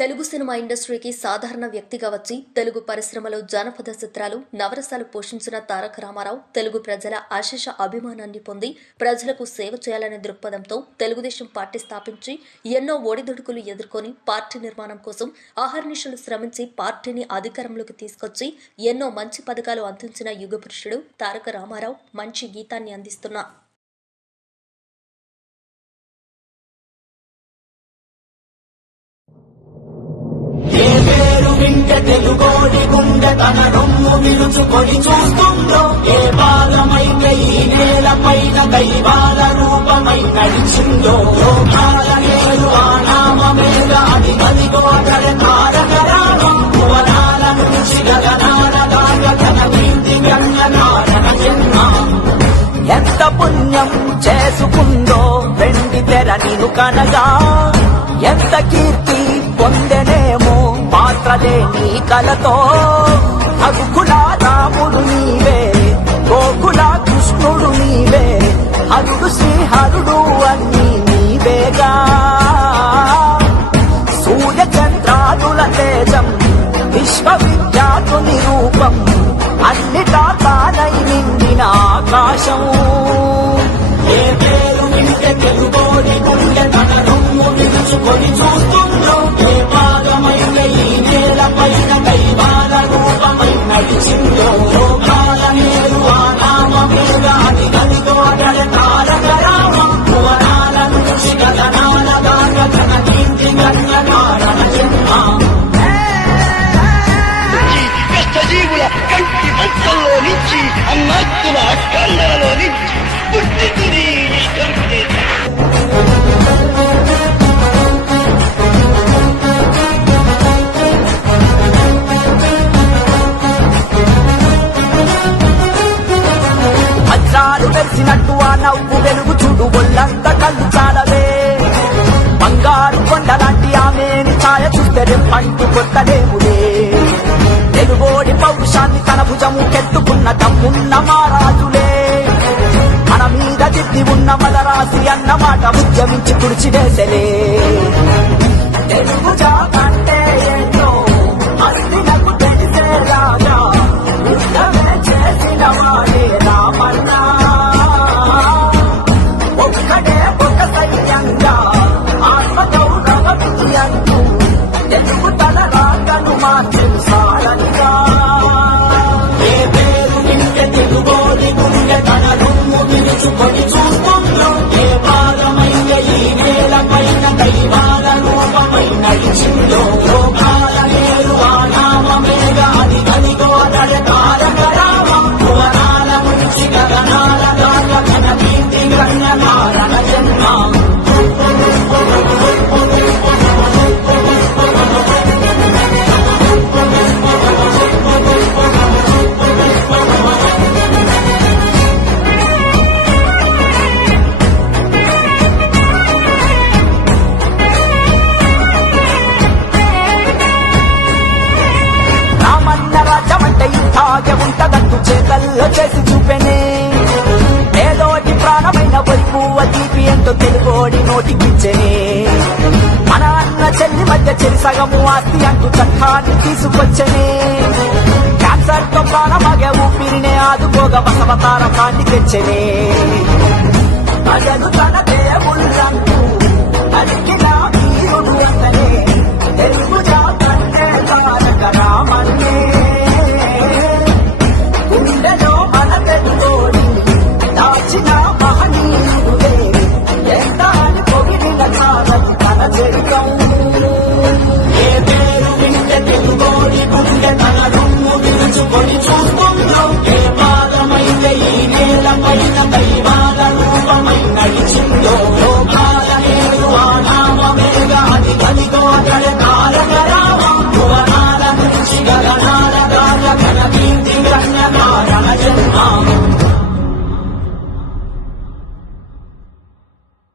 Telugu cinema ఇండస్ట్రీకి సాధారణ వ్యక్తిగా వచ్చి తెలుగు పరిశ్రమలో జానపద చిత్రాలు నవరసాలు పోషించిన తారక రామారావు తెలుగు ప్రజల అశేష అభిమానాన్ని పొంది ప్రజలకు సేవ చేయాలనే దృక్పథంతో తెలుగుదేశం పార్టీ స్థాపించి ఎన్నో ఒడిదుడుకులు ఎదుర్కొని పార్టీ నిర్మాణం కోసం అహర్నిశలు శ్రమించి పార్టీని అధికారంలోకి తీసుకొచ్చి ఎన్నో మంచి పథకాలు అందించిన యుగపురుషుడు తారక రామారావు మంచి గీతాన్ని అందిస్తున్న తెలుగోడి గుండె తన రొమ్ము విరుచుకొని చూస్తుందో ఏ భాగమైతే ఈ నేల పైన దైవాల రూపమై నడిచిందో లోకాల నేరు ఆ నామమేగ అది కలిగో అతడ తారక రామం భువనాల నుంచి గగనాల దాకా తన కీర్తి గంగనారణ జన్మ ఎంత పుణ్యం చేసుకుందో వెండి తెర నిను కనగా ఎంత కీర్తి పొందెనేమో పాత్రలే నీ కలతో అగుకుల రాముడు నీవే గోకుల కృష్ణుడు నీవే హరుడు శ్రీహరుడు అన్నీ నీవేగా సూర్య చంద్రాదుల తేజం విశ్వవిఖ్యాతుని రూపం అన్నిటా తానై నిండిన ఆకాశం ఏ పేరు వింటే తెలుగోడి గుండె తన రొమ్ము విరుచుకొని చూస్తుందో ఏ భాగమైతే ఈ నేల పైన దైవాల రూపమై నడిచిందో లోకాల నేరు ఆ నామమేగ అది కలిగో అతడ తారక రామం భువనాల నుంచి గగనాల దాకా తన కీర్తి గంగనారణ జన్మ కష్టజీవుల కంటి బట్టల్లో నుంచి అన్నత్తుల అక్కలలో నుంచి పుట్టింది కరుణే వజ్రాలు వెలిసినట్టు ఆ నవ్వు వెలుగు చూడు ఒళ్ళంత కళ్ళు చాలవే బంగారు కొండలాంటి ఆమెని ఛాయ చూస్తే రేపంటూ కొత్తలేములే తెలుగోడి పౌరుషాన్ని తన భుజము కెత్తుకున్న దమ్మున్న మారాజులే మన మీద జిద్ది ఉన్న మదరాసి అన్నమాట ఉద్యమించి తుడిచివేసలే తెలుగు జాతంటే ఏంటో అస్తినకు తెలిసే రాజా యుద్ధమే చేసిన వాడే రామన్నా ఒక్కడే ఒక సైన్యంగా ఆత్మగౌరవ విజయంకు తెలుగు తన రాకను మార్చిన సారంగా ఏ పేరు వింటే తెలుగోడి గుండె తన రొమ్ము విరుచుకొని చూస్తుందో ఏ భాగమైతే ఈ నేల పైన దైవాల రూపమై నడిచిందో లోకాల నేరు ఆ నామమేగ అది కలిగో అతడ తారక రామం భువనాల నుంచి గగనాల దాకా తన కీర్తి గంగనారణ జన్మ రామన్న రాజ్యమంటే ఇంతాగే ఉంటదంటూ చేతల్లో చేసి చూపెనే ఏదోటి ప్రాణమైన వైపువ తీపి ఎంతో తెలుగోడి నోటికిచ్చనే మన అన్న చెల్లి మధ్య చెరి సగము ఆస్తి అంటూ చట్టాన్ని తీసుకొచ్చనే క్యాన్సర్ తో ప్రాణమగే ఊపిరినే ఆదుకోగా బసవతారకాన్ని తెచ్చనే అజలు తన దేవుళ్ళంటూ అడిగిన వీరుడు అతనే తెలుగు జాతంటే తారక రామన్నే గుండెలో మన తెలుగోడి దాచిన మహనీయుడే ఎంత అని పొగిడిన చాలదు తన చరిత్రం ఏ పేరు వింటే తెలుగోడి గుండె తన రొమ్ము విరుచుకొని చూస్తుందో ఏ భాగమైతే ఈ నేల పైన దైవాల రూపమై నడిచిందో లోకాల నేరు ఆ నామమేగ అది కలిగో అతడ తారక రామం భువనాల నుంచి గగనాల దాకా తన కీర్తి గంగనారణ జన్మ